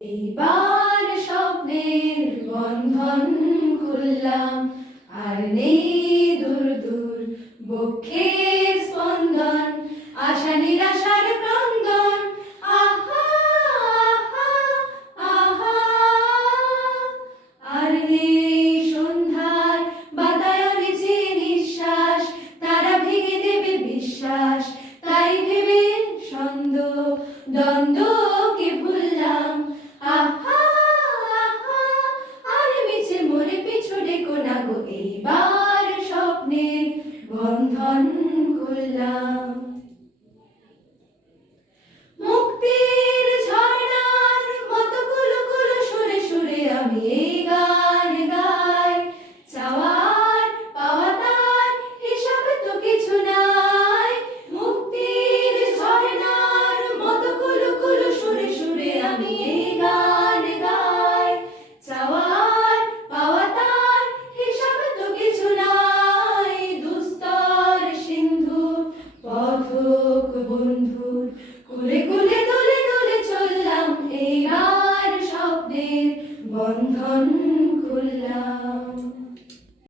এইবার স্বপ্নের বন্ধন খুললাম, আর নেই দূর দূর বক্ষের স্পন্দন, আশা নিরাশার ক্রন্দন। আহা আহা আহা, আর নেই সন্ধ্যার বাতায়নে যে নিঃশ্বাস, তারা ভেঙে দেবে বিশ্বাস। তাই ভেবে দ্বন্দ্বকে ভুললাম। আহা আহা, আর মিছে মরে পিছু ডেকো না গো, এইবার স্বপ্নের বন্ধন খুললাম। মুক্তির ঝর্ণার মতো কুলু কুলু সুরে সুরে আমি এই গান গাই। চাওয়ার পাওয়া তার হিসাব তো কিছু নাই। মুক্তির ঝর্ণার মতো কুলু কুলু সুরে সুরে আমি এই গান গাই। চাওয়ার পাওয়া তার হিসাব তো কিছু নাই। দুস্তর সিন্ধু পথক বন্ধুর কুলে কুলে দোলে দোলে চললাম, এইবার স্বপ্নের বন্ধন খুললাম।